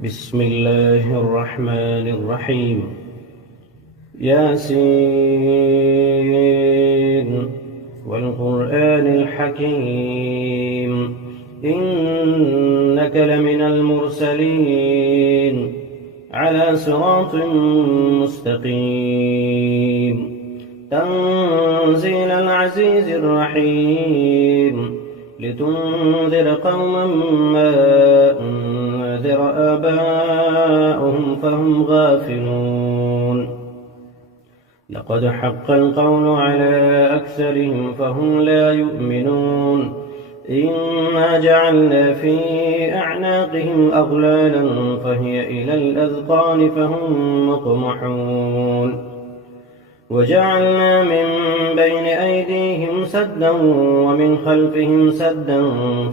بسم الله الرحمن الرحيم. ياسين والقرآن الحكيم إنك لمن المرسلين على صراط مستقيم تنزيل العزيز الرحيم لتنذر قوما ما أنذر آباؤهم فهم غافلون لقد حق القول على أكثرهم فهم لا يؤمنون إنا جعلنا في أعناقهم أغلالا فهي إلى الأذقان فهم مقمحون وجعلنا من بين أيديهم سدا ومن خلفهم سدا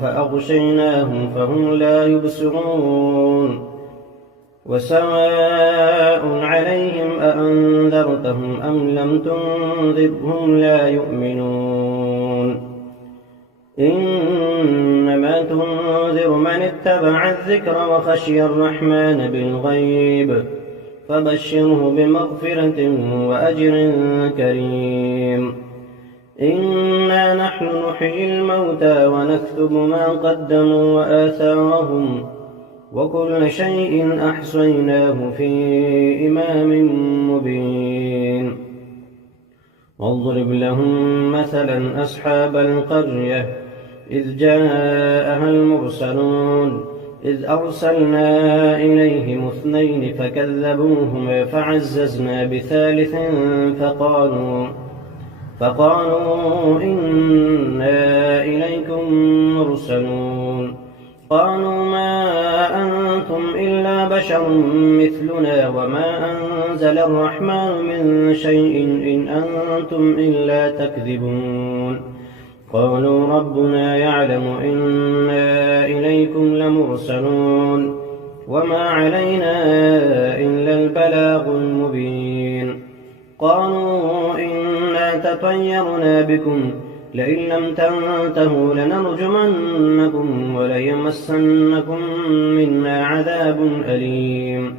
فأغشيناهم فهم لا يبصرون وسواء عليهم أأنذرتهم أم لم تنذرهم لا يؤمنون إنما تنذر من اتبع الذكر وخشي الرحمن بالغيب فبشره بمغفرة وأجر كريم إنا نحن نحيي الموتى ونكتب ما قدموا وآثارهم وكل شيء أحصيناه في إمام مبين واضرب لهم مثلا أصحاب القرية إذ جاءها المرسلون إذ أرسلنا إليهم اثنين فكذبوهما فعززنا بثالث فقالوا إنا إليكم مرسلون قالوا ما أنتم إلا بشر مثلنا وما أنزل الرحمن من شيء إن أنتم إلا تكذبون قالوا ربنا يعلم إنا إليكم لمرسلون وما علينا إلا البلاغ المبين قالوا إنا تطيرنا بكم لئن لم تنتهوا لنرجمنكم وليمسنكم منا عذاب أليم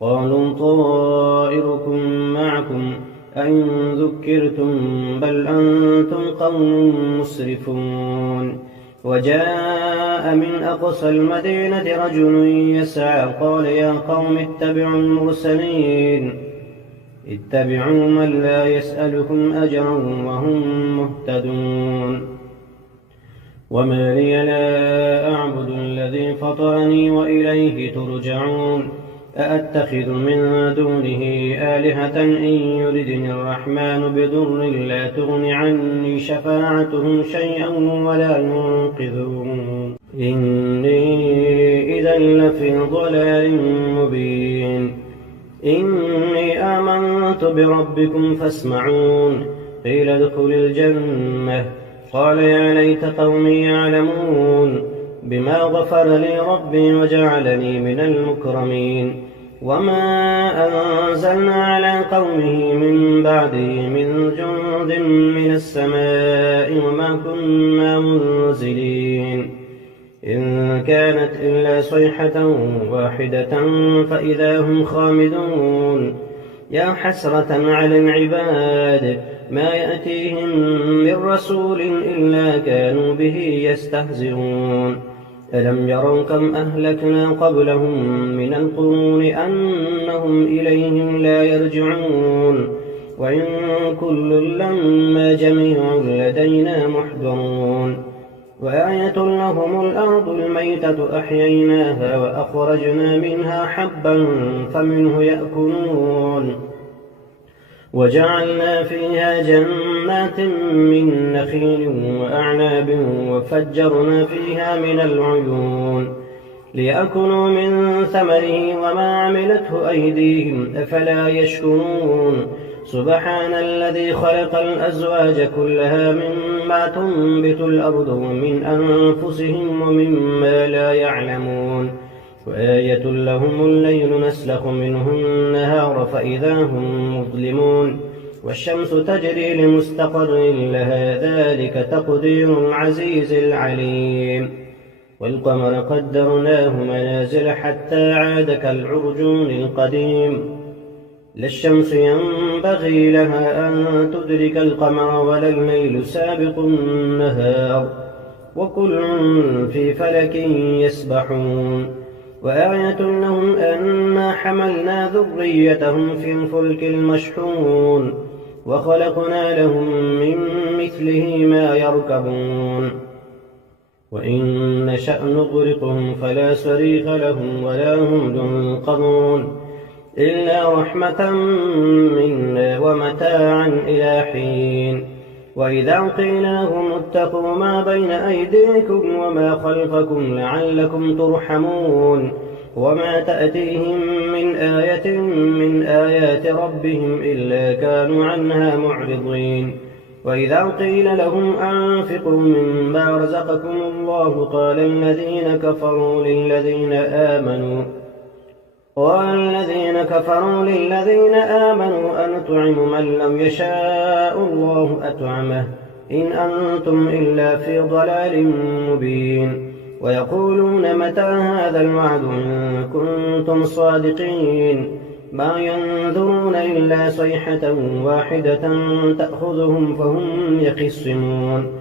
قالوا طائركم معكم أئن ذكرتم بل أنتم قوم مسرفون وجاء من أقصى المدينة رجل يسعى قال يا قوم اتبعوا المرسلين اتبعوا من لا يسألكم أجرا وهم مهتدون وما لي لا أعبد الذي فطرني وإليه ترجعون أأتخذ من دونه آلهة إن يردني الرحمن بضر لا تغن عني شفاعتهم شيئا ولا ينقذون إني إذا لفي ضلال مبين إني آمنت بربكم فاسمعون قيل ادخل الجنة قال يا ليت قومي يعلمون بما غفر لي ربي وجعلني من المكرمين وما أنزلنا على قومه من بعده من جند من السماء وما كنا منزلين إن كانت إلا صيحة واحدة فإذا هم خامدون يا حسرة على العباد ما يأتيهم من رسول إلا كانوا به يستهزئون ألم يروا كم أهلكنا قبلهم من القرون أنهم إليهم لا يرجعون وإن كل لما جميع لدينا محضرون وآية لهم الأرض الميتة أحييناها وأخرجنا منها حبا فمنه يأكلون وجعلنا فيها جنات من نخيل وأعناب وفجرنا فيها من العيون ليأكلوا من ثمره وما عملته أيديهم أفلا يشكرون سبحان الذي خلق الأزواج كلها مما تنبت الأرض ومن أنفسهم ومما لا يعلمون وآية لهم الليل نسلخ منه النهار فإذا هم مظلمون والشمس تجري لمستقر لها ذلك تقدير العزيز العليم والقمر قدرناه منازل حتى عاد كالعرجون القديم لا الشمس ينبغي لها أن تدرك القمر ولا الليل سابق النهار وكل في فلك يسبحون وآية لهم أنا حملنا ذريتهم في الفلك المشحون وخلقنا لهم من مثله ما يركبون وإن نشأ نغرقهم فلا صريخ لهم ولا هم ينقذون إلا رحمة منا ومتاعا إلى حين وإذا قيل لهم اتقوا ما بين أيديكم وما خلفكم لعلكم ترحمون وما تأتيهم من آية من آيات ربهم إلا كانوا عنها معرضين وإذا قيل لهم أنفقوا مما رزقكم الله قال الذين كفروا للذين آمنوا أنطعم من لم يشاء الله أطعمه إن أنتم إلا في ضلال مبين ويقولون متى هذا الوعد إن كنتم صادقين ما ينظرون إلا صيحة واحدة تأخذهم فهم يخصمون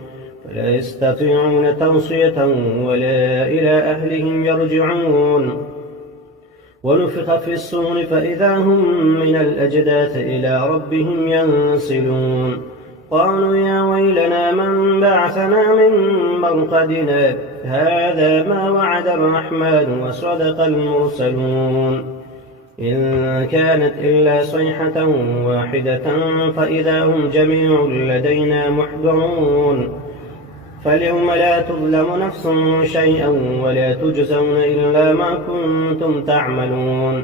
فلا يستطيعون توصية ولا إلى أهلهم يرجعون ونفخ في الصور فإذا هم من الأجداث إلى ربهم ينسلون قالوا يا ويلنا من بعثنا من مرقدنا هذا ما وعد الرحمن وصدق المرسلون إن كانت إلا صيحة واحدة فإذا هم جميع لدينا محضرون فاليوم لا تظلم نفس شيئا ولا تجزون إلا ما كنتم تعملون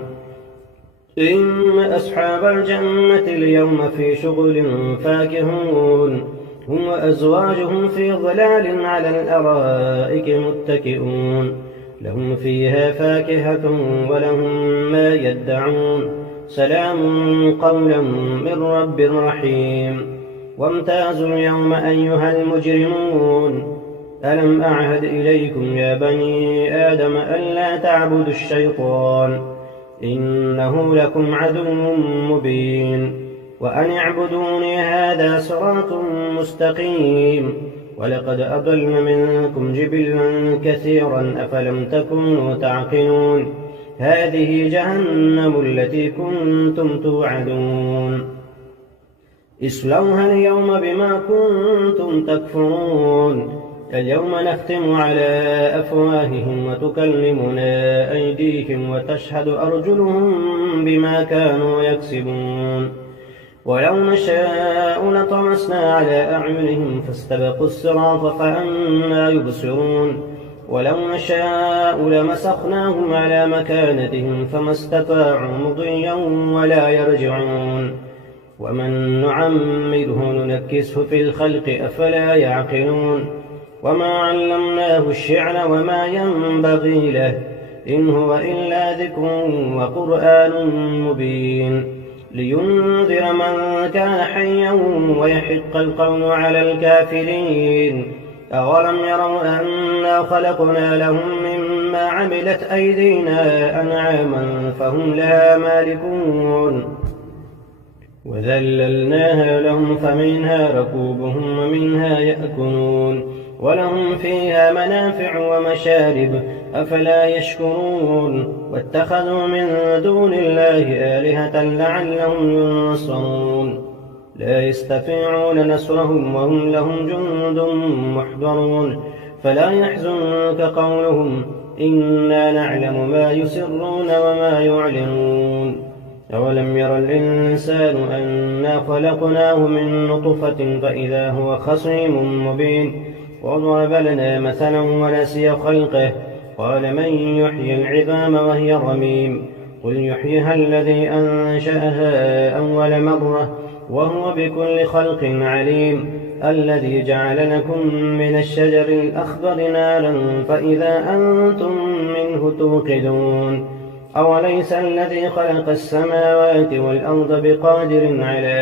إن أصحاب الجنة اليوم في شغل فاكهون هم وأزواجهم في ظلال على الأرائك متكئون لهم فيها فاكهة ولهم ما يدعون سلام قولا من رب رحيم وامتازوا اليوم أيها المجرمون ألم أعهد إليكم يا بني آدم ألا تعبدوا الشيطان إنه لكم عدو مبين وأن اعبدوني هذا صراط مستقيم ولقد أضل منكم جبلا كثيرا أفلم تكونوا تعقلون هذه جهنم التي كنتم توعدون اصلوها اليوم بما كنتم تكفرون اليوم نختم على أفواههم وتكلمنا أيديهم وتشهد أرجلهم بما كانوا يكسبون ولو نشاء لطمسنا على أعينهم فاستبقوا الصراط فأنى يبصرون ولو نشاء لمسخناهم على مكانتهم فما استطاعوا مضيا ولا يرجعون ومن نعمره ننكسه في الخلق أفلا يعقلون وما علمناه الشعر وما ينبغي له إن هو إلا ذكر وقرآن مبين لينذر من كان حيا ويحق القول على الكافرين أولم يروا أنا خلقنا لهم مما عملت أيدينا أنعاما فهم لها مالكون وذللناها لهم فمنها ركوبهم ومنها يأكلون ولهم فيها منافع ومشارب أفلا يشكرون واتخذوا من دون الله آلهة لعلهم ينصرون لا يستطيعون نصرهم وهم لهم جند محضرون فلا يحزنك قولهم إنا نعلم ما يسرون وما يعلنون أولم ير الإنسان أنا خلقناه من نطفة فإذا هو خصيم مبين وضرب لنا مثلا ونسي خلقه قال من يحيي العظام وهي رميم قل يحييها الذي أنشأها أول مرة وهو بكل خلق عليم الذي جعل لكم من الشجر الأخضر نارا فإذا أنتم منه توقدون أوليس الذي خلق السماوات والأرض بقادر على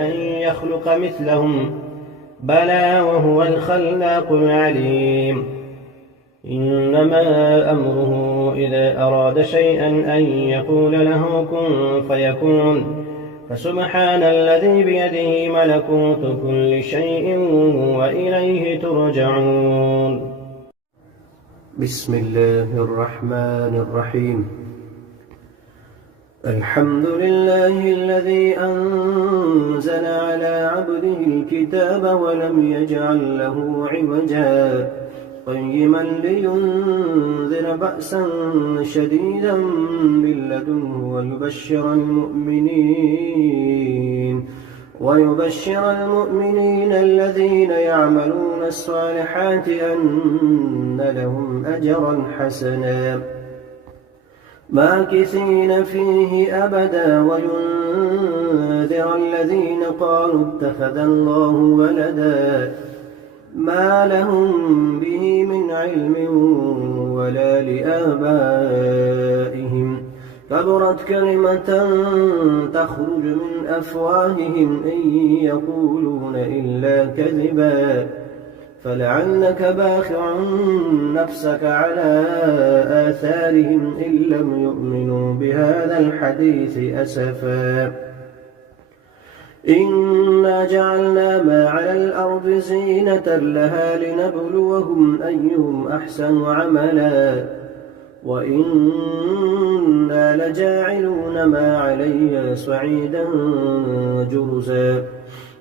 أن يخلق مثلهم بلى وهو الخلاق العليم إنما أمره إذا أراد شيئا أن يقول له كن فيكون. فسبحان الذي بيده ملكوت كل شيء وإليه ترجعون. بسم الله الرحمن الرحيم. الحمد لله الذي أنزل على عبده الكتاب ولم يجعل له عوجا قيما لينذر بأسا شديدا من لدنه ويبشر المؤمنين الذين يعملون الصالحات أن لهم أجرا حسنا ماكثين فيه أبدا وينذر الذين قالوا اتخذ الله ولدا ما لهم به من علم ولا لآبائهم كبرت كلمة تخرج من أفواههم إن يقولون إلا كذبا فلعلك باخع نفسك على آثارهم إن لم يؤمنوا بهذا الحديث أسفا إنا جعلنا ما على الأرض زينة لها لنبلوهم أيهم أحسن عملا وإنا لجاعلون ما عليها صعيدا جرزا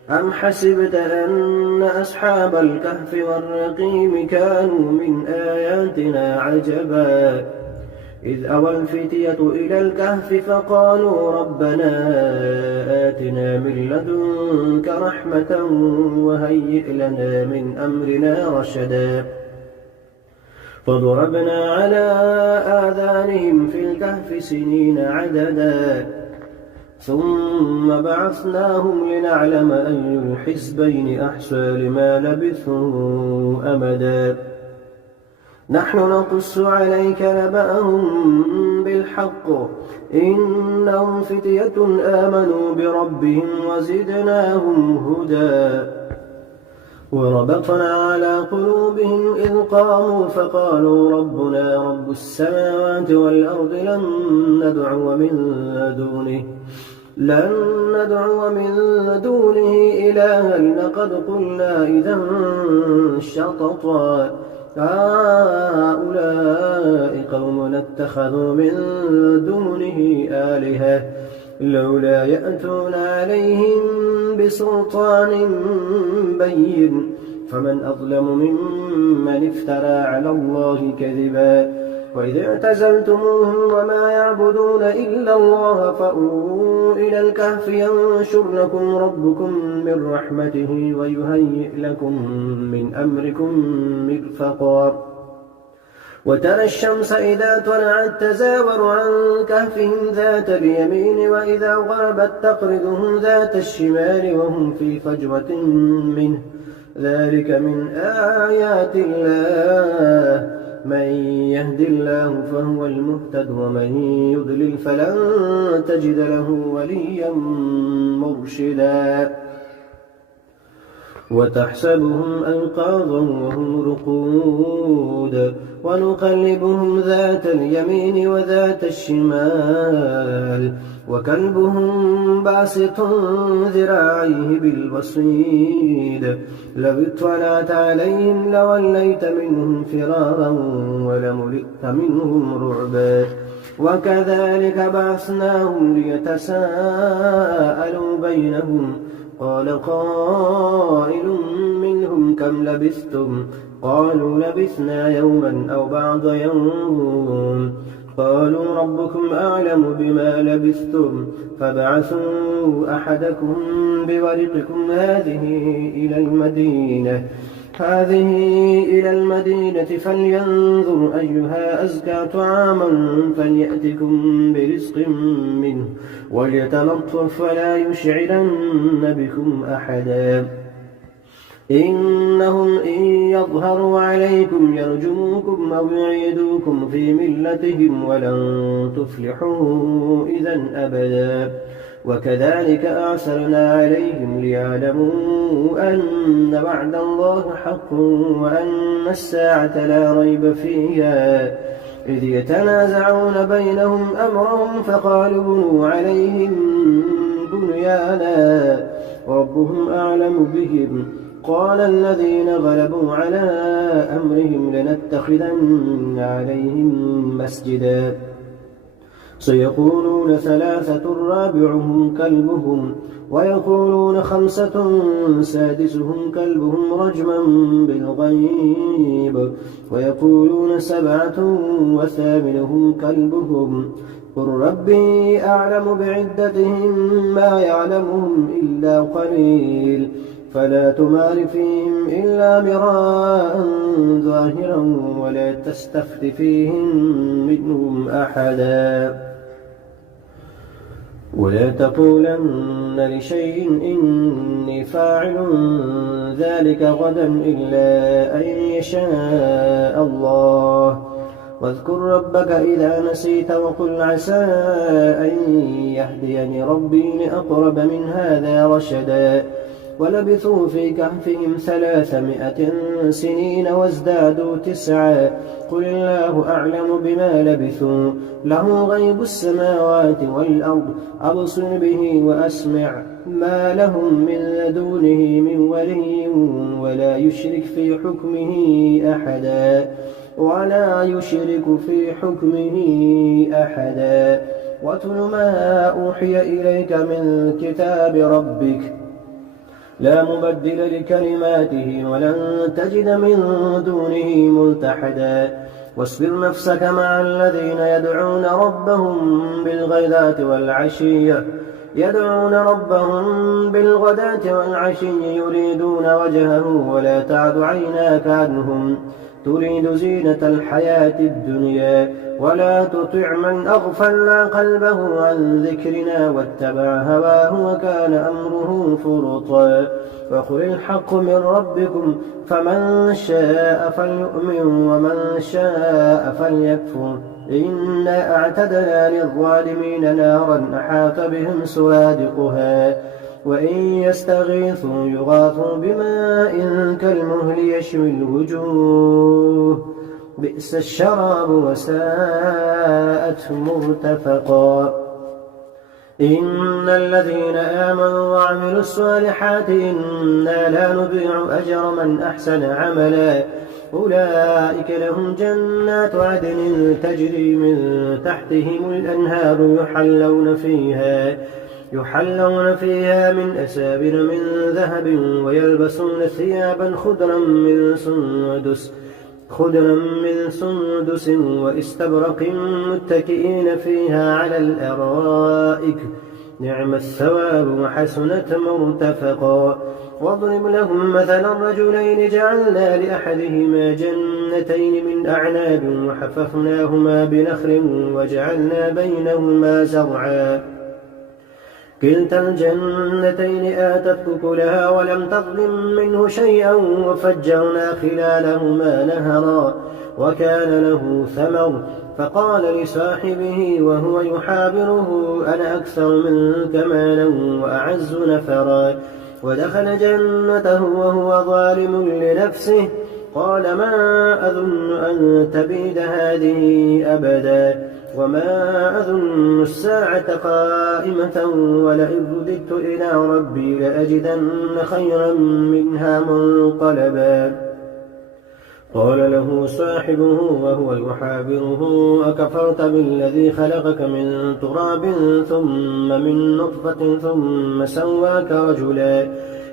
أم حسبت أن أصحاب الكهف والرقيم كانوا من آياتنا عجبا إذ أوى الفتية إلى الكهف فقالوا ربنا آتنا من لدنك رحمة وهيئ لنا من أمرنا رشدا فضربنا على آذانهم في الكهف سنين عددا ثم بعثناهم لنعلم أي الحزبين أحصى لما لبثوا أمدا نحن نقص عليك نبأهم بالحق إنهم فتية آمنوا بربهم وزدناهم هدى وربطنا على قلوبهم إذ قاموا فقالوا ربنا رب السماوات والأرض لن ندعو من دونه إلها لقد قلنا إذا شططا هؤلاء قومنا اتخذوا من دونه آلهة لولا يأتون عليهم بسلطان بين فمن أظلم ممن افترى على الله كذبا وإذ اعتزلتموهم وما يعبدون إلا الله فأووا إلى الكهف ينشر لكم ربكم من رحمته ويهيئ لكم من أمركم مرفقا وترى الشمس إذا طلعت تزاور عن كهفهم ذات اليمين وإذا غربت تقرضهم ذات الشمال وهم في فجوة منه ذلك من آيات الله من يهد الله فهو المهتد ومن يضلل فلن تجد له وليا مرشدا وتحسبهم أيقاظا وهم رقود ونقلبهم ذات اليمين وذات الشمال وكلبهم باسط ذراعيه بالوصيد لو اطلعت عليهم لوليت منهم فرارا ولملئت منهم رعبا وكذلك بعثناهم ليتساءلوا بينهم قال قائل منهم كم لبثتم قالوا لبثنا يوما أو بعض يوم قالوا ربكم أعلم بما لبثتم فابعثوا أحدكم بورقكم هذه إلى المدينة فلينظر أيها أزكى طعاما فليأتكم برزق منه وليتلطف ولا يشعرن بكم أحدا إنهم إن يظهروا عليكم يرجموكم أو يعيدوكم في ملتهم ولن تفلحوا إذا أبدا. وكذلك أعثرنا عليهم ليعلموا أن وعد الله حق وأن الساعة لا ريب فيها، إذ يتنازعون بينهم أمرهم فقالوا بنوا عليهم بنيانا ربهم أعلم بهم. قال الذين غلبوا على أمرهم لنتخذن عليهم مسجدا. سيقولون 3 رابعهم كلبهم ويقولون 5 سادسهم كلبهم رجما بالغيب ويقولون 7 وثامنهم كلبهم قل ربي أعلم بعدتهم ما يعلمهم إلا قليل فلا تمار فيهم إلا مراء ظاهرا ولا تستفت فيهم منهم أحدا. ولا تقولن لشيء إني فاعل ذلك غدا إلا أن يشاء الله. واذكر ربك إذا نسيت وقل عسى أن يهديني ربي لأقرب من هذا رشدا. ولبثوا في كهفهم 300 سنين وازدادوا 9 قل الله أعلم بما لبثوا له غيب السماوات والأرض أبصر به وأسمع ما لهم من دونه من ولي ولا يشرك في حكمه أحدا. واتل ما أوحي إليك من كتاب ربك لا مبدل لكلماته ولن تجد من دونه ملتحدا. واصبر نفسك مع الذين يدعون ربهم بالغداة والعشي يريدون وجهه ولا تعد عيناك عنهم تريد زينة الحياة الدنيا. ولا تطع من أغفلنا قلبه عن ذكرنا واتبع هواه وكان أمره فرطا. فقل الحق من ربكم فمن شاء فليؤمن ومن شاء فليكفر. إنا أعتدنا للظالمين نارا أحاط بهم سرادقها وإن يستغيثوا يغاثوا بماء كالمهل يشوي الوجوه بئس الشراب وساءت مرتفقا. إن الذين آمنوا وعملوا الصالحات إنا لا نضيع أجر من أحسن عملا. أولئك لهم جنات عدن تجري من تحتهم الأنهار يحلون فيها من أسابر من ذهب ويلبسون ثيابا خضرا من سندس واستبرق متكئين فيها على الأرائك نعم الثواب وحسنت مرتفقا. واضرب لهم مثلا رجلين جعلنا لأحدهما جنتين من أعناب وحففناهما بنخل وجعلنا بينهما زرعا كلتا الجنتين آتت أكلها ولم تظلم منه شيئا وفجرنا خلالهما نهرا وكان له ثمر فقال لصاحبه وهو يحاوره أنا أكثر منك مالا وأعز نفرا. ودخل جنته وهو ظالم لنفسه قال ما أظن أن تبيد هذه أبدا وما أظن الساعة قائمة ولئن رددت إلى ربي لأجدن خيرا منها منقلبا. قال له صاحبه وهو يحاوره أكفرت بالذي خلقك من تراب ثم من نطفة ثم سواك رجلا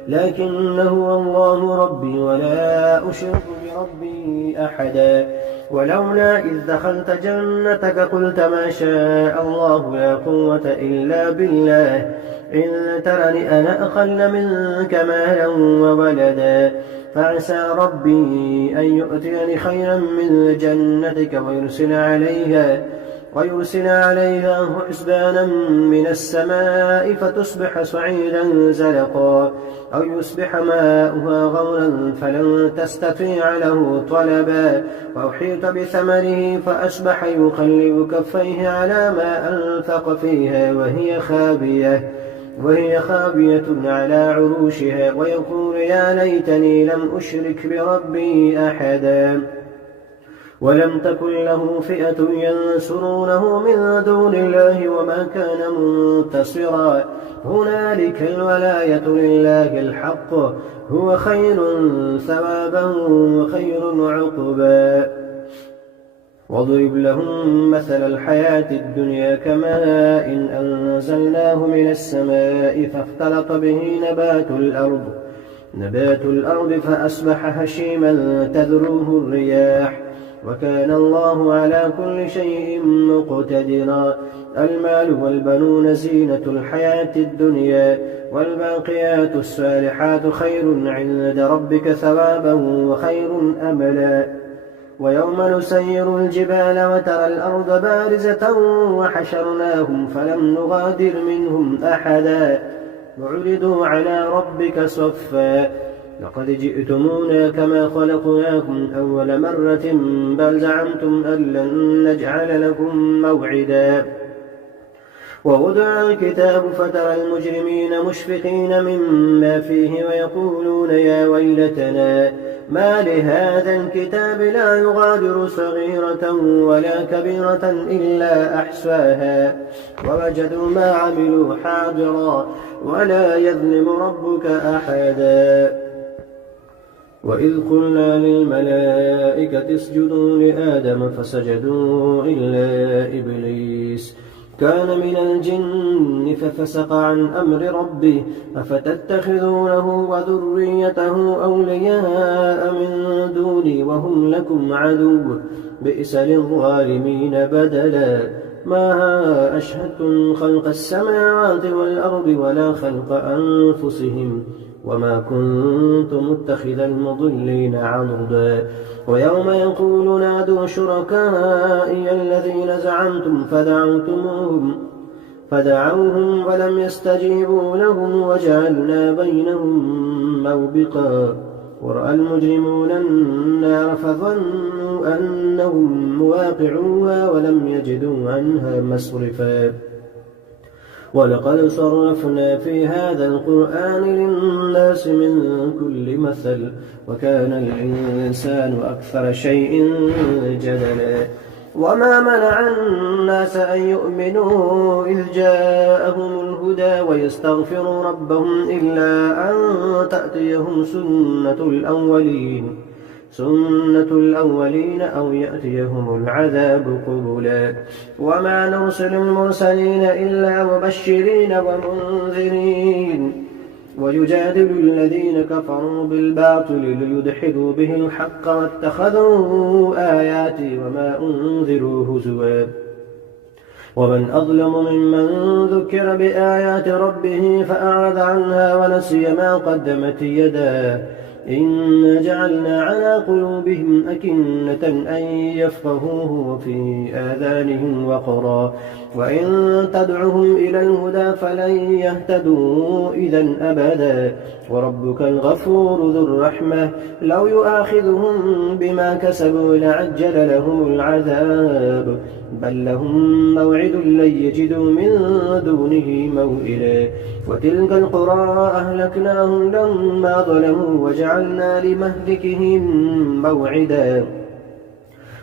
لكن هو الله ربي ولا أشرك بربي أحدا. ولولا إذ دخلت جنتك قلت ما شاء الله لا قوة إلا بالله إن ترني أنا أقل منك مالا وولدا فعسى ربي أن يؤتيني خيرا من جنتك ويرسل عليها حسبانا من السماء فتصبح صعيدا زلقا أو يصبح ماؤها غورا فلن تستطيع له طلبا وأحيط بثمره فأصبح يقلب كفيه على ما أنفق فيها وهي خاوية على عروشها ويقول يا ليتني لم أشرك بربي أحدا ولم تكن له فئة ينصرونه من دون الله وما كان منتصرا هنالك الولاية لله الحق هو خير ثوابا وخير عقبا واضرب لهم مثل الحياة الدنيا كماء إن أنزلناه من السماء فاختلط به نبات الأرض فأصبح هشيما تذروه الرياح وكان الله على كل شيء مقتدرا المال والبنون زينة الحياة الدنيا والباقيات الصالحات خير عند ربك ثوابا وخير أملا ويوم نسير الجبال وترى الأرض بارزة وحشرناهم فلم نغادر منهم أحدا وعرضوا على ربك صفا لقد جئتمونا كما خلقناكم أول مرة بل زعمتم أن لن نجعل لكم موعدا ووضع الكتاب فترى المجرمين مشفقين مما فيه ويقولون يا ويلتنا ما لهذا الكتاب لا يغادر صغيرة ولا كبيرة إلا أحصاها ووجدوا ما عملوا حاضرا ولا يظلم ربك أحدا وإذ قلنا للملائكة اسجدوا لآدم فسجدوا إلا إبليس كان من الجن ففسق عن أمر ربه أفتتخذونه وذريته أولياء من دوني وهم لكم عدو بئس للظالمين بدلا ما أشهدتم خلق السماوات والأرض ولا خلق أنفسهم وما كنت متخذ المضلين عضدا ويوم يقول نادوا شركائي الذين زعمتم فدعوهم ولم يستجيبوا لهم وجعلنا بينهم موبقا ورأى المجرمون النار فظنوا أنهم مواقعوها ولم يجدوا عنها مصرفا ولقد صرفنا في هذا القرآن للناس من كل مثل وكان الإنسان أكثر شيء جدلا وما منع الناس أن يؤمنوا إذ جاءهم الهدى ويستغفروا ربهم إلا أن تأتيهم سنة الأولين أو يأتيهم العذاب قبلا وما نرسل المرسلين إلا مبشرين ومنذرين ويجادل الذين كفروا بالباطل ليدحضوا به الحق واتخذوا آياتي وما أنذروا هزوا ومن أظلم ممن ذكر بآيات ربه فأعرض عنها ونسي ما قدمت يداه إنا جعلنا على قلوبهم أكنة أن يفقهوه وفي آذانهم وقرا وإن تدعهم إلى الهدى فلن يهتدوا إذا أبدا وربك الغفور ذو الرحمة لو يؤاخذهم بما كسبوا لعجل لهم العذاب بل لهم موعد لن يجدوا من دونه موئلا وتلك القرى أهلكناهم لما ظلموا وجعلنا لمهلكهم موعدا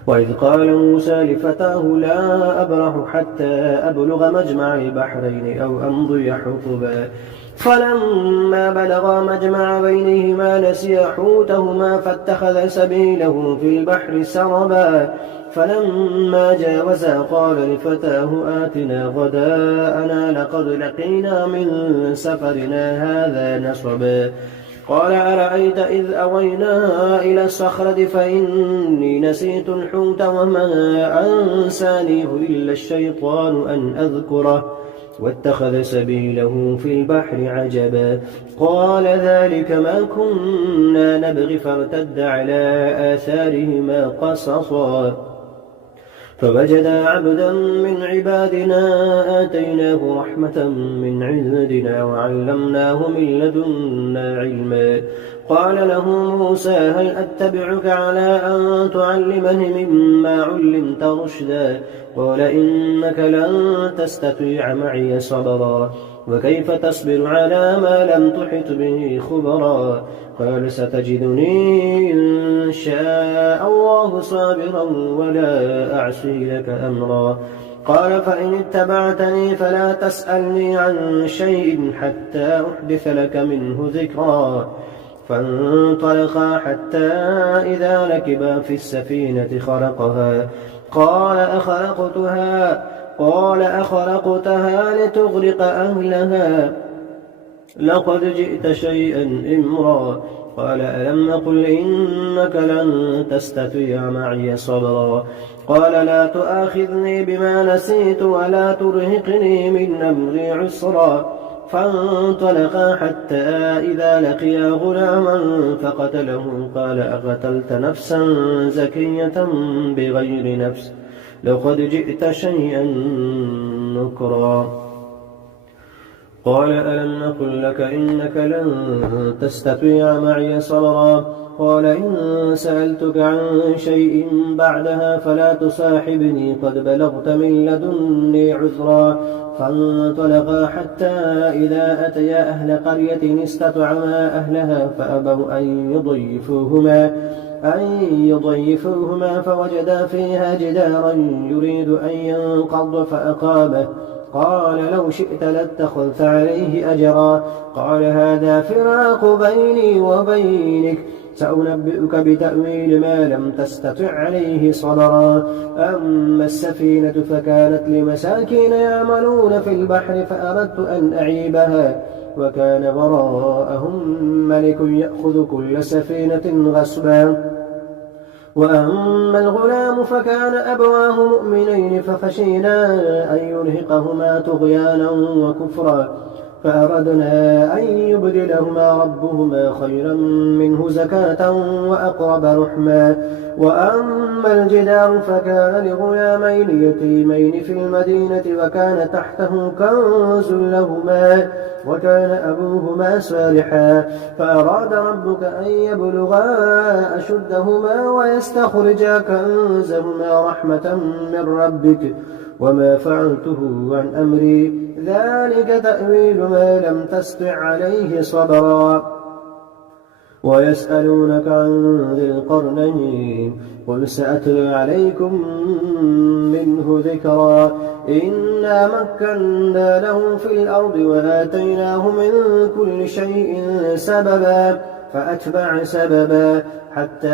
وإذ قال موسى لفتاه لا أبرح حتى أبلغ مجمع البحرين أو أمضي حقبا فلما بلغا مجمع بينهما نسيا حوتهما فاتخذ سبيله في البحر سربا فلما جاوزا قال لفتاه آتنا غداءنا لقد لقينا من سفرنا هذا نصبا قال أرأيت إذ أوينا إلى الصخرة فإني نسيت الحوت وما أنسانيه إلا الشيطان أن أذكره واتخذ سبيله في البحر عجبا قال ذلك ما كنا نبغي فارتد على آثارهما قصصا فوجدا عبدا من عبادنا آتيناه رحمة من عندنا وعلمناه من لدنا علما. قال له موسى هل أتبعك على أن تعلمني مما علمت رشدا؟ قال إنك لن تستطيع معي صبرا وكيف تصبر على ما لم تحط به خبرا؟ قال ستجدني إن شاء الله صابرا ولا أعصي لك أمرا. قال فإن اتبعتني فلا تسألني عن شيء حتى أحدث لك منه ذكرا. فانطلقا حتى إذا ركبا في السفينة خرقها قال أخرقتها لتغرق أهلها لقد جئت شيئا إمرا. قال ألم أقل إنك لن تستطيع معي صبرا؟ قال لا تؤاخذني بما نسيت ولا ترهقني من أمري عسرا. فانطلقا حتى إذا لقيا غلاما فقتله قال أقتلت نفسا زكية بغير نفس لقد جئت شيئا نكرا. قال ألم نقل لك إنك لن تستطيع معي صبرا؟ قال إن سألتك عن شيء بعدها فلا تصاحبني قد بلغت من لدني عذرا. فانطلقا حتى إذا أتيا أهل قرية استطعما أهلها فأبوا أن يضيفوهما فوجدا فيها جدارا يريد أن ينقض فأقامه. قال لو شئت لاتخذت عليه أجرا. قال هذا فراق بيني وبينك سأنبئك بتأويل ما لم تستطع عليه صبرا. أما السفينة فكانت لمساكين يعملون في البحر فأردت أن أعيبها وكان وراءهم ملك يأخذ كل سفينة غصبا. وأما الغلام فكان أبواه مؤمنين فخشينا أن يرهقهما طغيانا وكفرا فأردنا أن يبدلهما ربهما خيرا منه زكاة وأقرب رحما. وأما الجدار فكان لغلامين يتيمين في المدينة وكان تحته كنز لهما وكان أبوهما صالحا فأراد ربك أن يبلغا أشدهما ويستخرجا كنزهما رحمة من ربك وما فعلته عن أمري ذلك تأويل ما لم تستطع عليه صبرا. ويسألونك عن ذي القرنين قل سأتلو عليكم منه ذكرا. إنا مكنا له في الأرض وآتيناه من كل شيء سببا فأتبع سببا حتى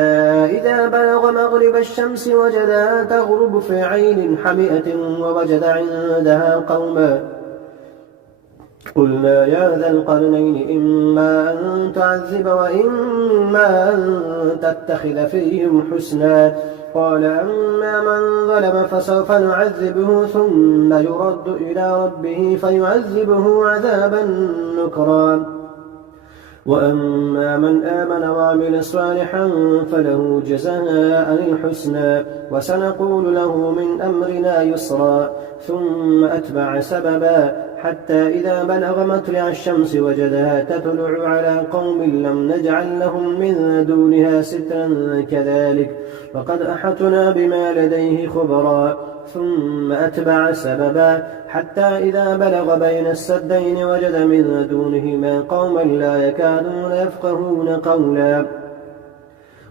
إذا بلغ مغرب الشمس وجدها تغرب في عين حمئة ووجد عندها قوما. قلنا يا ذا القرنين إما أن تعذب وإما أن تتخذ فيهم حسنا. قال أما من ظلم فسوف نعذبه ثم يرد إلى ربه فيعذبه عذابا نكرا. وأما من آمن وعمل صالحا فله جزاء الحسنى وسنقول له من أمرنا يسرا. ثم أتبع سببا حتى إذا بلغ مطلع الشمس وجدها تطلع على قوم لم نجعل لهم من دونها سترا كذلك وقد أحطنا بما لديه خبرا. ثم أتبع سببا حتى إذا بلغ بين السدين وجد من دونهما قوما لا يكادون يفقهون قولا.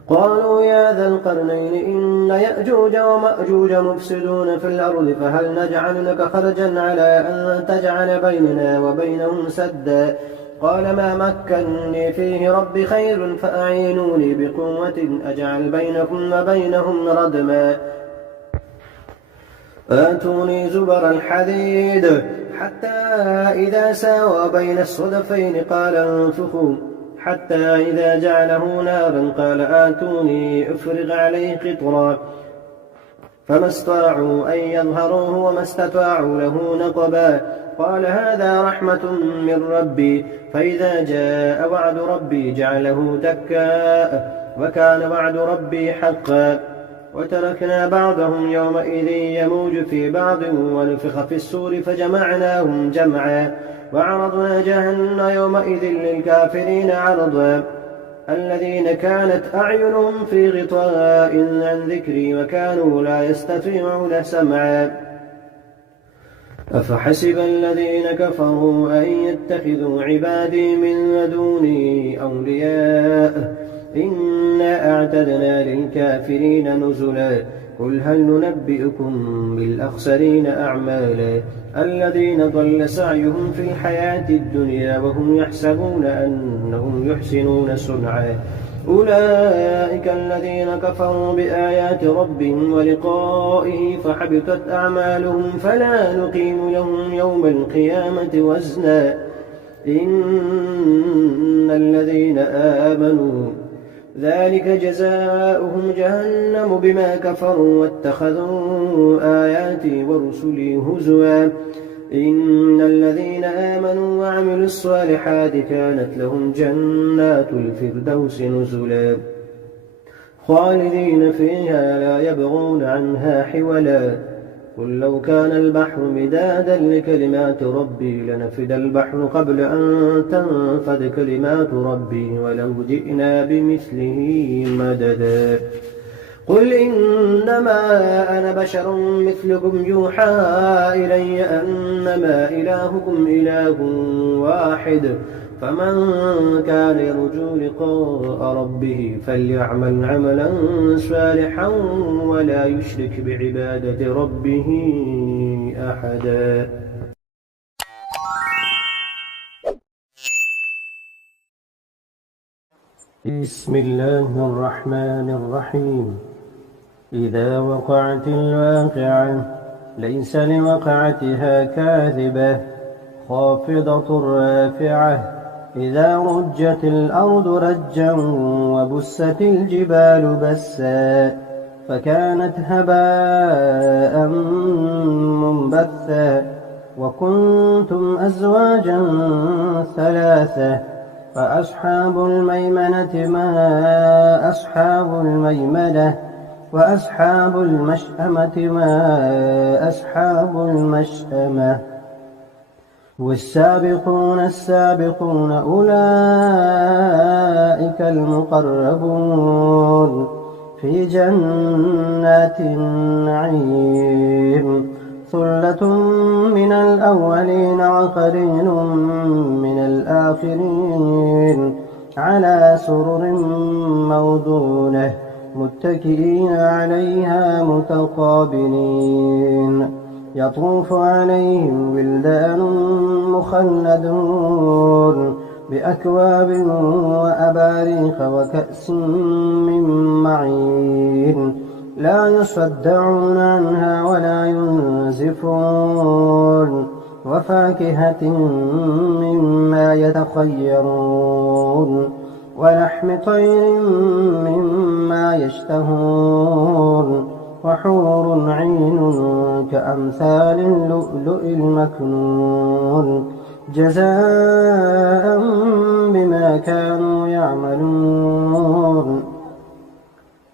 قالوا يا ذا القرنين إن يأجوج ومأجوج مفسدون في الأرض فهل نجعل لك خرجا على أن تجعل بيننا وبينهم سدا؟ قال ما مكنني فيه ربي خير فأعينوني بقوة أجعل بينكم وبينهم ردما. آتوني زبر الحديد حتى إذا ساوى بين الصدفين قال انفخوا حتى إذا جعله نارا قال آتوني أفرغ عليه قطرا. فما استطاعوا أن يظهروه وما استطاعوا له نقبا. قال هذا رحمة من ربي فإذا جاء وعد ربي جعله دكا وكان وعد ربي حقا. وتركنا بعضهم يومئذ يموج في بعض ونفخ في السور فجمعناهم جمعا وعرضنا جهنم يومئذ للكافرين عرضا الذين كانت أعينهم في غطاء عن ذكري وكانوا لا يستطيعون سمعا أفحسب الذين كفروا أن يتخذوا عبادي من دوني أولياء إنا أعتدنا للكافرين نزلا قل هل ننبئكم بالأخسرين أعمالا الذين ضل سعيهم في الحياة الدنيا وهم يحسبون أنهم يحسنون صنعا أولئك الذين كفروا بآيات ربهم ولقائه فحبطت أعمالهم فلا نقيم لهم يوم القيامة وزنا إن الذين آمنوا ذلك جزاؤهم جهنم بما كفروا واتخذوا آياتي ورسلي هزوا إن الذين آمنوا وعملوا الصالحات كانت لهم جنات الفردوس نزلا خالدين فيها لا يبغون عنها حولا قل لو كان البحر مدادا لكلمات ربي لنفد البحر قبل أن تنفد كلمات ربي ولو جئنا بمثله مددا قل إنما أنا بشر مثلكم يوحى إلي أنما إلهكم إله واحد فمن كان يرجو لقاء ربه فليعمل عملا صالحا ولا يشرك بعبادة ربه أحدا. بسم الله الرحمن الرحيم. إذا وقعت الواقعة ليس لوقعتها كاذبة خافضة رافعة إذا رجت الأرض رجا وبست الجبال بسا فكانت هباء منبثا وكنتم أزواجا ثلاثة فأصحاب الميمنة ما أصحاب الميمنة وأصحاب المشأمة ما أصحاب المشأمة والسابقون السابقون أولئك المقربون في جنات النعيم ثلة من الأولين وقليل من الآخرين على سرر موضونة متكئين عليها متقابلين يطوف عليهم ولدان مخلدون بأكواب وأباريق وكأس من معين لا يصدعون عنها ولا ينزفون وفاكهة مما يتخيرون ولحم طير مما يشتهون وحور عين كأمثال اللؤلؤ المكنون جزاء بما كانوا يعملون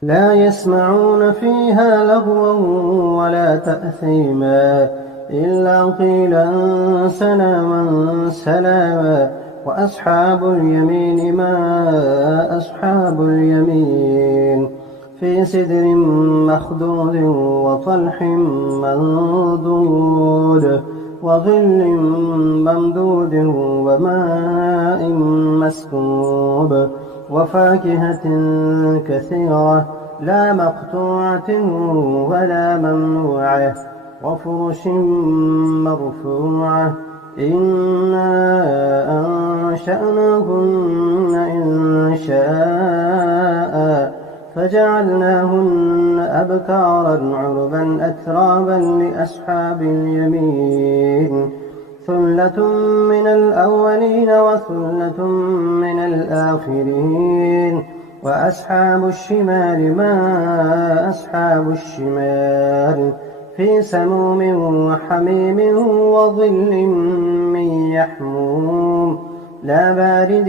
لا يسمعون فيها لغوا ولا تأثيما إلا قيلا سلاما سلاما وأصحاب اليمين ما أصحاب اليمين في سدر مخضود وطلح منضود وظل ممدود وماء مسكوب وفاكهة كثيرة لا مقطوعة ولا ممنوعة وفرش مرفوعة إنا أنشأناهن إن شاء فجعلناهن أبكارا عربا أترابا لأصحاب اليمين ثلة من الأولين وثلة من الآخرين وأصحاب الشمال ما أصحاب الشمال في سموم وحميم وظل من يحموم لا بارد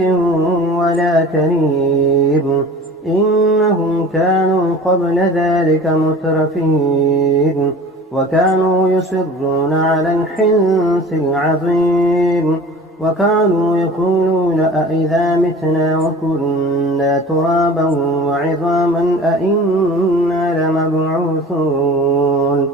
ولا كريم إنهم كانوا قبل ذلك مترفين وكانوا يصرون على الحنث العظيم وكانوا يقولون أئذا متنا وكنا ترابا وعظاما أئنا لمبعوثون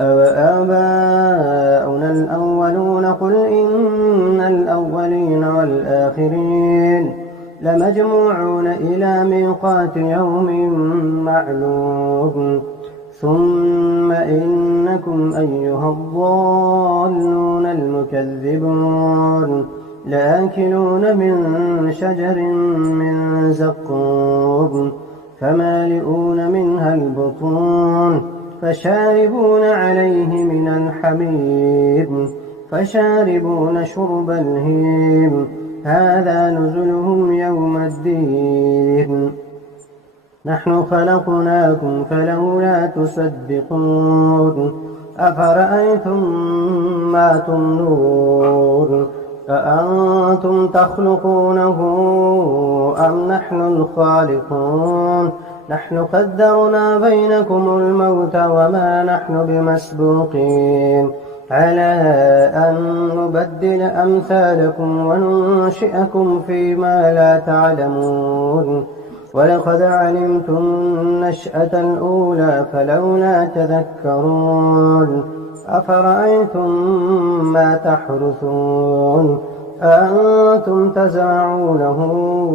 أوآباؤنا الأولون قل إن الأولين والآخرين لمجموعون إلى ميقات يوم معلوم ثم إنكم أيها الضالون المكذبون لآكلون من شجر من زقوم فمالئون منها البطون فشاربون عليه من الحميم فشاربون شرب الهيم هذا نزلهم يوم الدين نحن خلقناكم فلولا تصدقون أفرأيتم ما تمنون أأنتم تخلقونه أم نحن الخالقون نحن قدرنا بينكم الموت وما نحن بمسبوقين على أن نبدل أمثالكم وننشئكم فيما لا تعلمون ولقد علمتم النشأة الأولى فلولا تذكرون أفرأيتم ما تحرثون أأنتم تزرعونه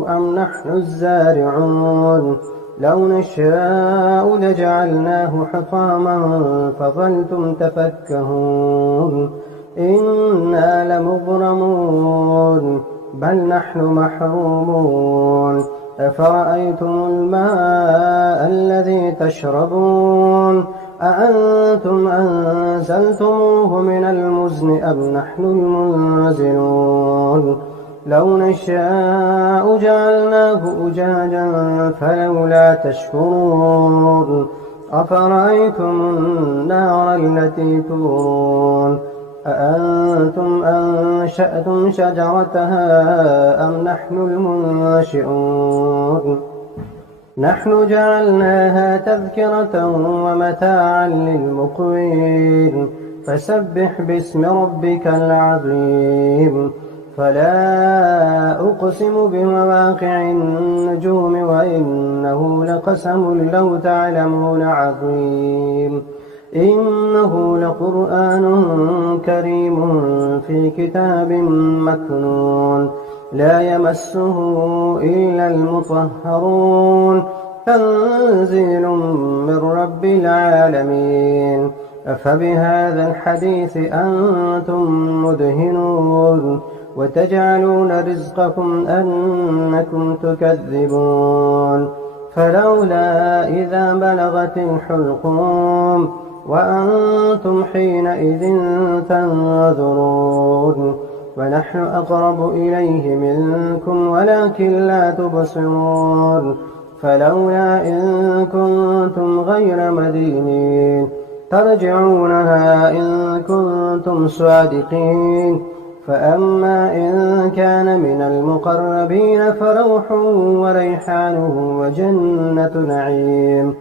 أم نحن الزارعون لو نشاء لجعلناه حطاما فظلتم تفكهون إنا لمغرمون بل نحن محرومون أفرأيتم الماء الذي تشربون أأنتم أنزلتموه من المزن أم نحن المنزلون لو نشاء جعلناه أجاجا فلولا تشكرون أفرأيتم النار التي تورون أأنتم أنشأتم شجرتها أم نحن المنشئون نحن جعلناها تذكرة ومتاعا للمقوين فسبح باسم ربك العظيم فلا أقسم بمواقع النجوم وإنه لقسم لو تعلمون عظيم إنه لقرآن كريم في كتاب مكنون لا يمسه إلا المطهرون تنزيل من رب العالمين أفبهذا الحديث أنتم مدهنون وتجعلون رزقكم أنكم تكذبون فلولا إذا بلغت الحلقوم وأنتم حينئذ تنظرون ونحن أقرب إليه منكم ولكن لا تبصرون فلولا إن كنتم غير مدينين ترجعونها إن كنتم صادقين فأما إن كان من المقربين فروح وريحان وجنة نعيم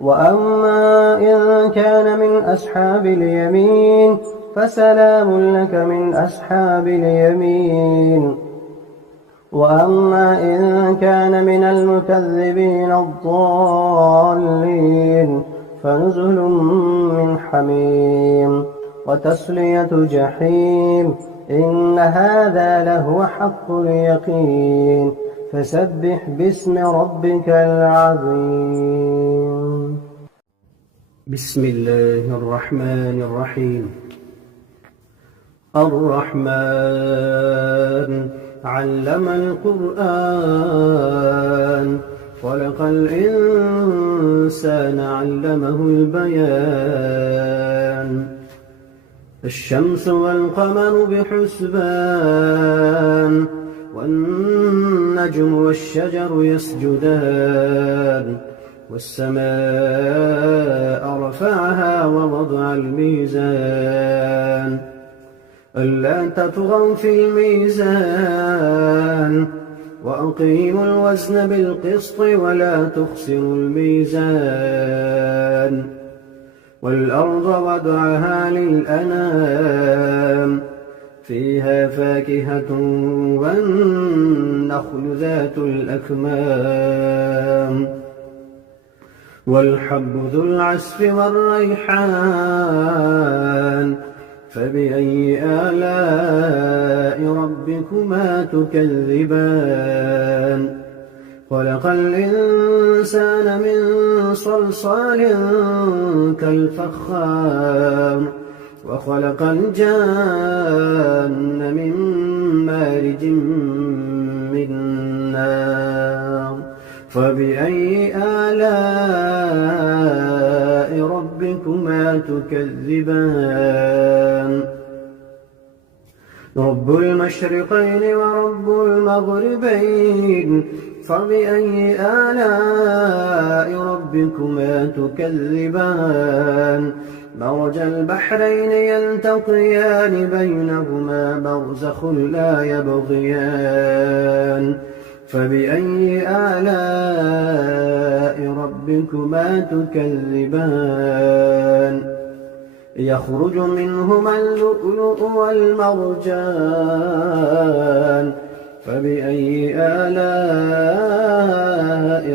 وأما إن كان من أصحاب اليمين فسلام لك من أصحاب اليمين وأما إن كان من المكذبين الضالين فنزل من حميم وتصلية جحيم إن هذا لهو حق اليقين فسبح باسم ربك العظيم بسم الله الرحمن الرحيم الرحمن علم القرآن خلق الإنسان علمه البيان الشمس والقمر بحسبان والنجم والشجر يسجدان والسماء رفعها ووضع الميزان ألا تطغوا في الميزان وأقيموا الوزن بالقسط ولا تخسروا الميزان والأرض وضعها للأنام فيها فاكهة والنخل ذات الأكمام والحب ذو العصف والريحان فبأي آلاء ربكما تكذبان خلق الإنسان من صلصال كالفخار وخلق الجان من مارج من نار فبأي آلاء ربكما تكذبان رب المشرقين ورب المغربين فبأي آلاء ربكما تكذبان مرج البحرين يلتقيان بينهما برزخ لا يبغيان فبأي آلاء ربكما تكذبان يخرج منهما اللؤلؤ والمرجان فبأي آلاء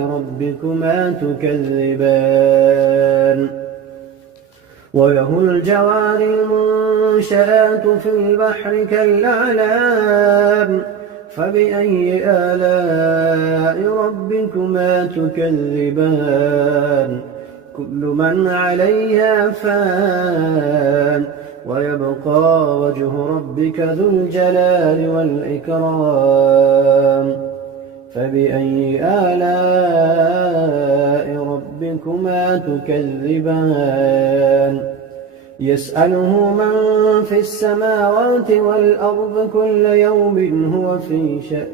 ربكما تكذبان وله الجوار المنشآت في البحر كالأعلام فبأي آلاء ربكما تكذبان كل من عليها فان ويبقى وجه ربك ذو الجلال والإكرام فبأي آلاء ربكما تكذبان يسأله من في السماوات والأرض كل يوم هو في شأن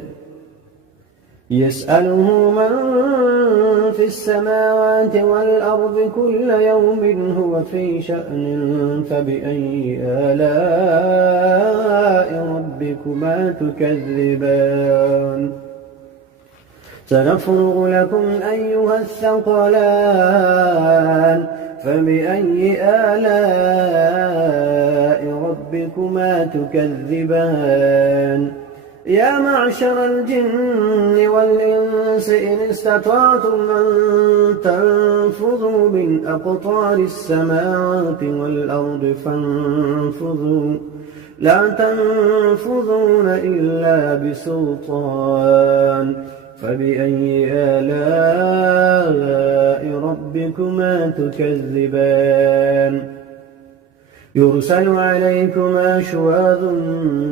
يسأله من في السماوات والأرض كل يوم هو في شأن فبأي آلاء ربكما تكذبان سنفرغ لكم أيها الثقلان فبأي آلاء ربكما تكذبان يا معشر الجن والإنس إن استطعتم أن تنفذوا من أقطار السماوات والأرض فانفذوا لا تنفذون إلا بسلطان فبأي آلاء ربكما تكذبان يرسل عليكما شواظ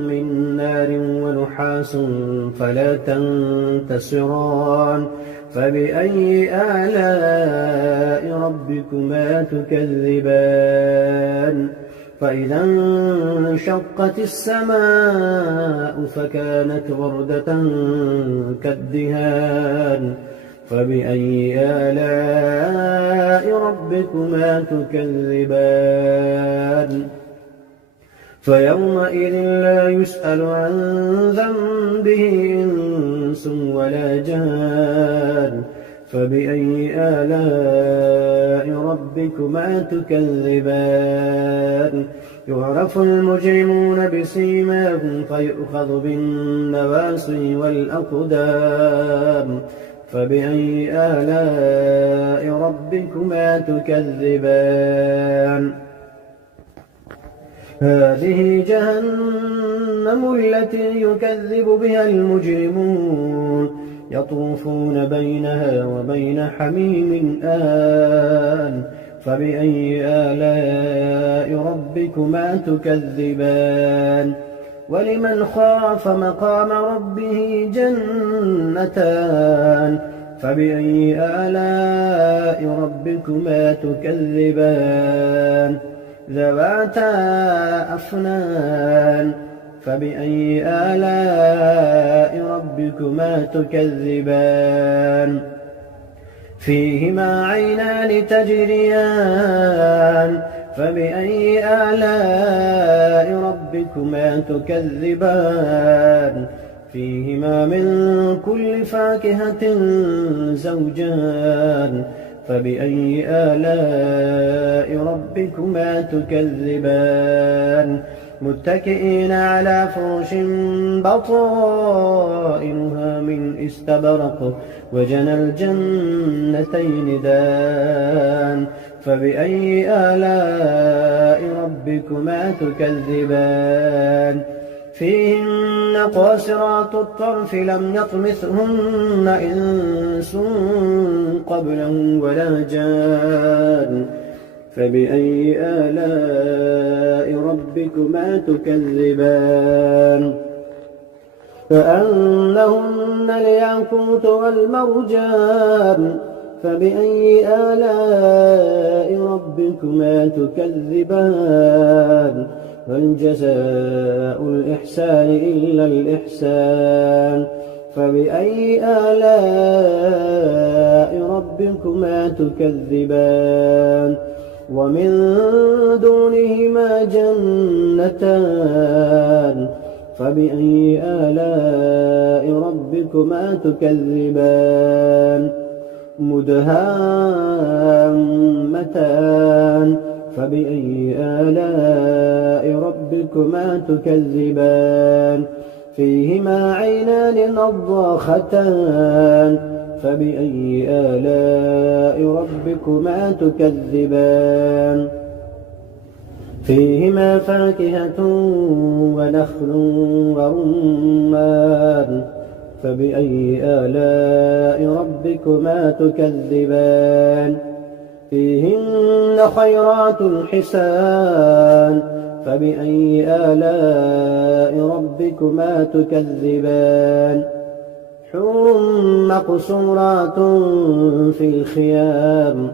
من نار ونحاس فلا تنتصران فبأي آلاء ربكما تكذبان فإذا انشقت السماء فكانت وردة كالدهان فبأي آلاء ربكما تكذبان فيومئذ لا يسأل عن ذنبه إنس ولا جان فبأي آلاء ربكما تكذبان يعرف المجرمون بسيماهم فيؤخذ بالنواصي والأقدام فبأي آلاء ربكما تكذبان هذه جهنم التي يكذب بها المجرمون يطوفون بينها وبين حميم آن فبأي آلاء ربكما تكذبان ولمن خاف مقام ربه جنتان فبأي آلاء ربكما تكذبان ذواتا أفنان فبأي آلاء ربكما تكذبان فيهما عينان تجريان فبأي آلاء ربكما تكذبان فيهما من كل فاكهة زوجان فبأي آلاء ربكما تكذبان متكئين على فرش بطائنها من استبرق وجنى الجنتين دان فبأي آلاء ربكما تكذبان فيهن قاصرات الطرف لم يطمثهن إنس قبلهم ولا جان فبأي آلاء ربكما تكذبان كأنهن الياقوت والمرجان فبأي آلاء ربكما تكذبان هل جزاء الإحسان إلا الإحسان فبأي آلاء ربكما تكذبان ومن دونهما جنتان فبأي آلاء ربكما تكذبان مدهامتان فبأي آلاء ربكما تكذبان فيهما عينان نضاختان فبأي آلاء ربكما تكذبان فيهما فاكهة ونخل ورمان فبأي آلاء ربكما تكذبان فيهن خيرات حسان فبأي آلاء ربكما تكذبان حور مقصورات في الخيام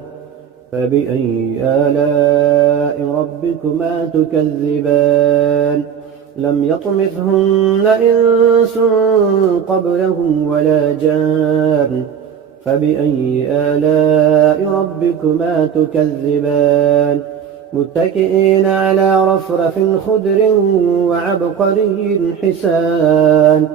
فبأي آلاء ربكما تكذبان لم يطمثهن إنس قبلهم ولا جان فبأي آلاء ربكما تكذبان متكئين على رفرف خضر وعبقري حسان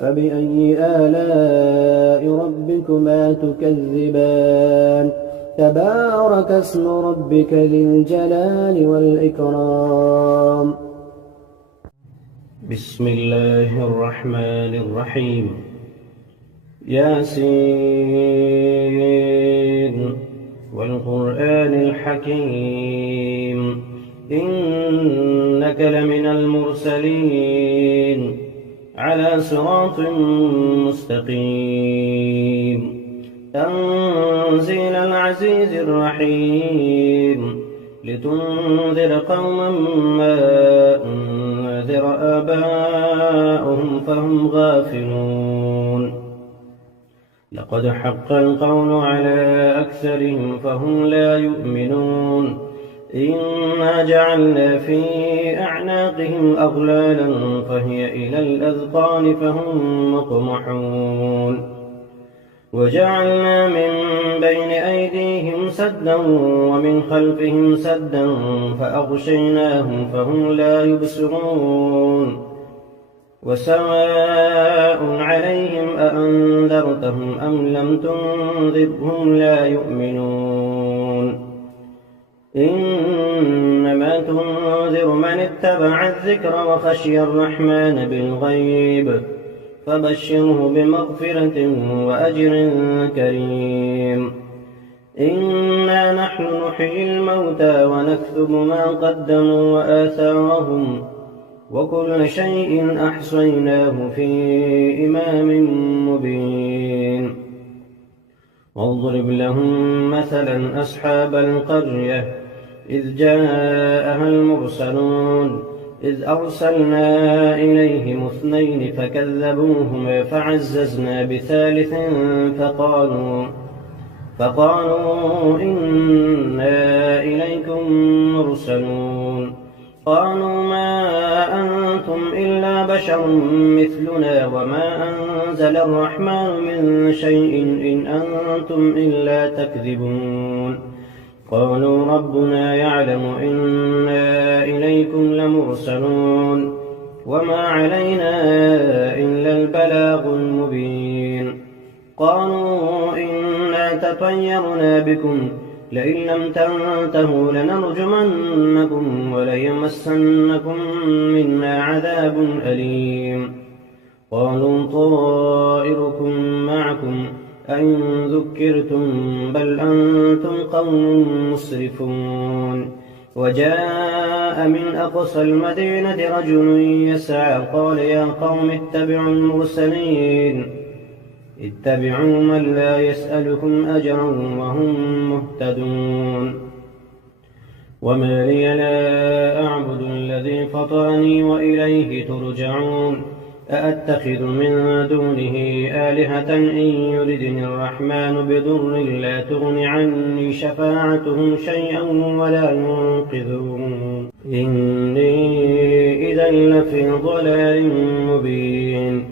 فبأي آلاء ربكما تكذبان تبارك اسم ربك ذي الجلال والإكرام بسم الله الرحمن الرحيم ياسين والقرآن الحكيم إنك لمن المرسلين على صراط مستقيم تنزيل العزيز الرحيم لتنذر قوما ما أنذر آباؤهم فهم غافلون لقد حق القول على أكثرهم فهم لا يؤمنون إنا جعلنا في أعناقهم أغلالا فهي إلى الأذقان فهم مقمحون وجعلنا من بين أيديهم سدا ومن خلفهم سدا فأغشيناهم فهم لا يبصرون وسواء عليهم أأنذرتهم أم لم تنذرهم لا يؤمنون إنما تنذر من اتبع الذكر وخشي الرحمن بالغيب فبشره بمغفرة وأجر كريم إنا نحن نحيي الموتى ونكتب ما قدموا وآثارهم وكل شيء أحصيناه في إمام مبين واضرب لهم مثلا أصحاب القرية إذ جاءها المرسلون إذ أرسلنا إليهم اثنين فكذبوهما فعززنا بثالث فقالوا إنا إليكم مرسلون قالوا ما أنتم إلا بشر مثلنا وما أنزل الرحمن من شيء إن أنتم إلا تكذبون قالوا ربنا يعلم إنا إليكم لمرسلون وما علينا إلا البلاغ المبين. قالوا إنا تطيرنا بكم لئن لم تنتهوا لنرجمنكم وليمسنكم منا عذاب أليم. قالوا طائركم معكم أئن ذكرتم بل أنتم قوم مسرفون. وجاء من أقصى المدينة رجل يسعى قال يا قوم اتبعوا المرسلين اتبعوا من لا يسألكم أجرا وهم مهتدون. وما لي لا أعبد الذي فطرني وإليه ترجعون. أأتخذ من دونه آلهة إن يردني الرحمن بضر لا تغن عني شفاعتهم شيئا ولا ينقذون. إني إذا لفي ضلال مبين.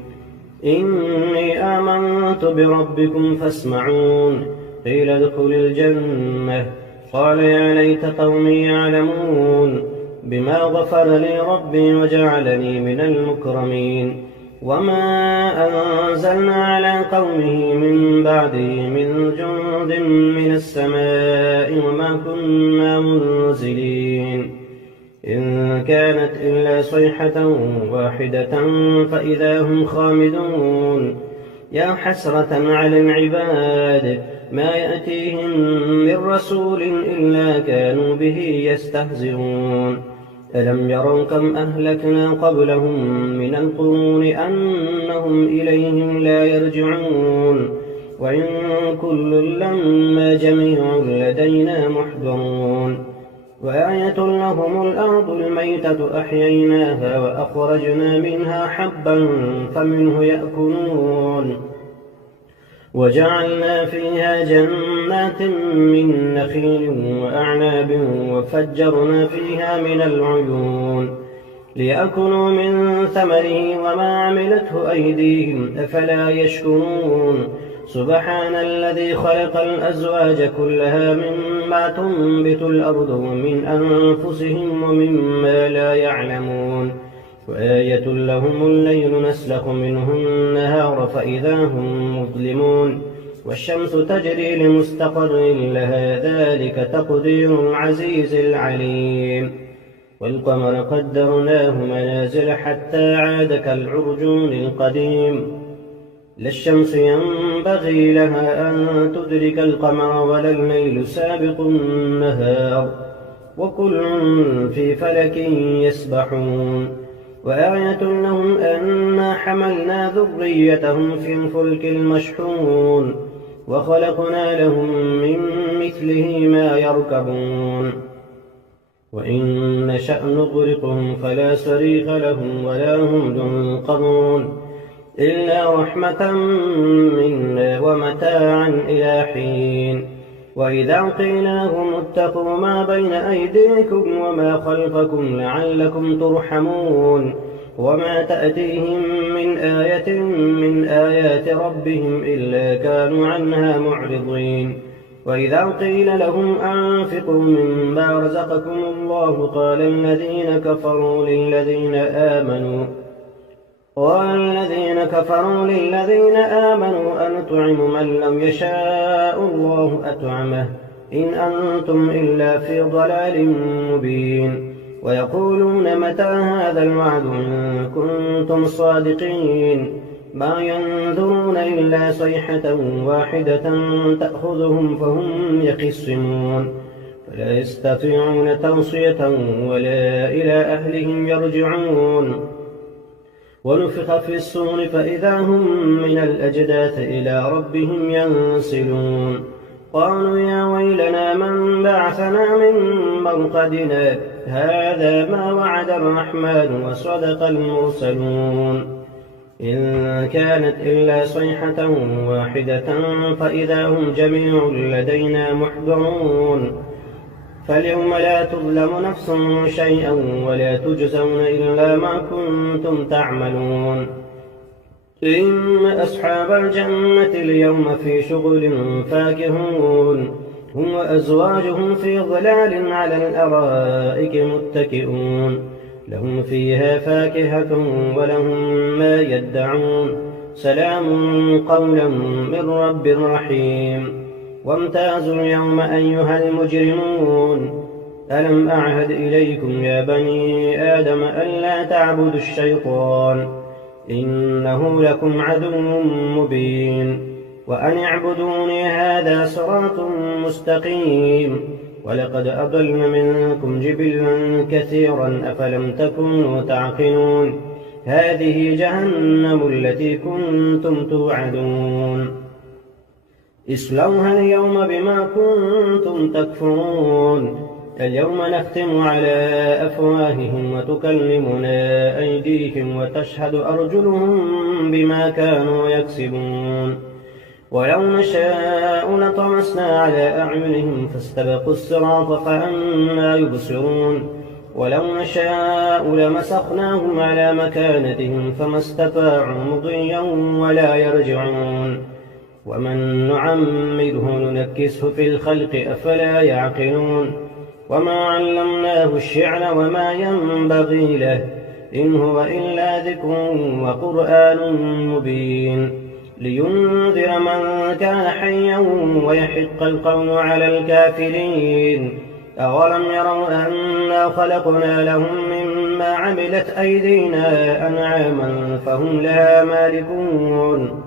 إني آمنت بربكم فاسمعون. قيل ادخل الجنة قال يا ليت قومي يعلمون بما غفر لي ربي وجعلني من المكرمين. وما أنزلنا على قومه من بعده من جند من السماء وما كنا منزلين. إن كانت إلا صيحة واحدة فإذا هم خامدون. يا حسرة على العباد ما يأتيهم من رسول إلا كانوا به يستهزئون. ألم يروا كم أهلكنا قبلهم من القرون أنهم إليهم لا يرجعون. وإن كل لما جميع لدينا محضرون. وآية لهم الأرض الميتة أحييناها وأخرجنا منها حبا فمنه يأكلون. وجعلنا فيها جنات من نخيل وأعناب وفجرنا فيها من العيون ليأكلوا من ثمره وما عملته أيديهم أفلا يشكرون. سبحان الذي خلق الأزواج كلها مما تنبت الأرض ومن أنفسهم ومما لا يعلمون. وآية لهم الليل نسلخ منه النهار فإذا هم مظلمون. والشمس تجري لمستقر لها ذلك تقدير العزيز العليم. والقمر قدرناه منازل حتى عاد كالعرجون القديم. لا الشمس ينبغي لها أن تدرك القمر ولا الليل سابق النهار وكل في فلك يسبحون. وآية لهم أنا حملنا ذريتهم في الفلك المشحون وخلقنا لهم من مثله ما يركبون. وإن نشأ نغرقهم فلا صريخ لهم ولا هم ينقذون إلا رحمة منا ومتاعا إلى حين. وإذا قيل لهم اتقوا ما بين أيديكم وما خلفكم لعلكم ترحمون. وما تأتيهم من آية من آيات ربهم إلا كانوا عنها معرضين. وإذا قيل لهم أنفقوا مما رزقكم الله قال الذين كفروا للذين آمنوا أنطعم من لم يشاء الله أطعمه إن أنتم إلا في ضلال مبين. ويقولون متى هذا الوعد إن كنتم صادقين. ما ينظرون إلا صيحة واحدة تأخذهم فهم يخصمون فلا يستطيعون توصية ولا إلى أهلهم يرجعون. ونفخ في الصور فإذا هم من الأجداث إلى ربهم ينسلون. قالوا يا ويلنا من بعثنا من مرقدنا هذا ما وعد الرحمن وصدق المرسلون. إن كانت إلا صيحة واحدة فإذا هم جميع لدينا محضرون. فاليوم لا تظلم نفس شيئا ولا تجزون إلا ما كنتم تعملون. إن أصحاب الجنة اليوم في شغل فاكهون هم وأزواجهم في ظلال على الأرائك متكئون. لهم فيها فاكهة ولهم ما يدعون سلام قولا من رب رحيم وامتازوا اليوم أيها المجرمون ألم أعهد إليكم يا بني آدم ألا تعبدوا الشيطان إنه لكم عدو مبين وأن اعبدوني هذا صراط مستقيم ولقد أضل منكم جبلا كثيرا أفلم تكونوا تعقلون هذه جهنم التي كنتم توعدون اصلوها اليوم بما كنتم تكفرون اليوم نختم على أفواههم وتكلمنا أيديهم وتشهد أرجلهم بما كانوا يكسبون ولو نشاء لطمسنا على أعينهم فاستبقوا الصراط فأنى يبصرون ولو نشاء لمسخناهم على مكانتهم فما استطاعوا مضيا ولا يرجعون ومن نعمره ننكسه في الخلق أفلا يعقلون وما علمناه الشعر وما ينبغي له إن هو إلا ذكر وقرآن مبين لينذر من كان حيا ويحق القول على الكافرين أولم يروا أنا خلقنا لهم مما عملت أيدينا أنعاما فهم لها مالكون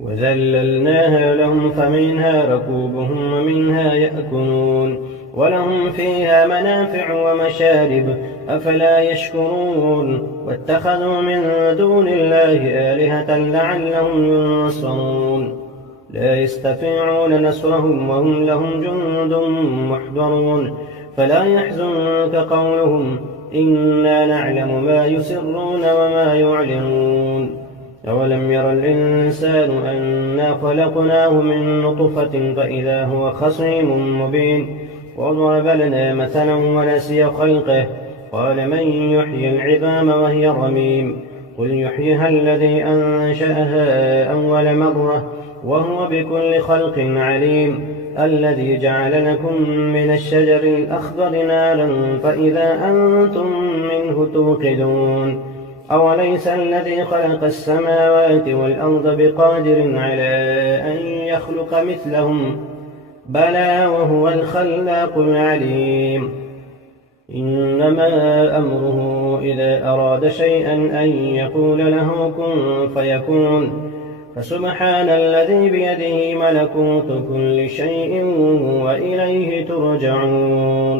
وذللناها لهم فمنها ركوبهم ومنها يأكلون ولهم فيها منافع ومشارب أفلا يشكرون واتخذوا من دون الله آلهة لعلهم ينصرون لا يستطيعون نصرهم وهم لهم جند محضرون فلا يحزنك قولهم إنا نعلم ما يسرون وما يعلنون أولم ير الإنسان أنا خلقناه من نطفة فإذا هو خصيم مبين وضرب لنا مثلا ونسي خلقه قال من يحيي العظام وهي رميم قل يحييها الذي أنشأها أول مرة وهو بكل خلق عليم الذي جعل لكم من الشجر الأخضر نارا فإذا أنتم منه توقدون أوليس الذي خلق السماوات والأرض بقادر على أن يخلق مثلهم بلى وهو الخلاق العليم إنما أمره إذا أراد شيئا أن يقول له كن فيكون فسبحان الذي بيده ملكوت كل شيء وإليه ترجعون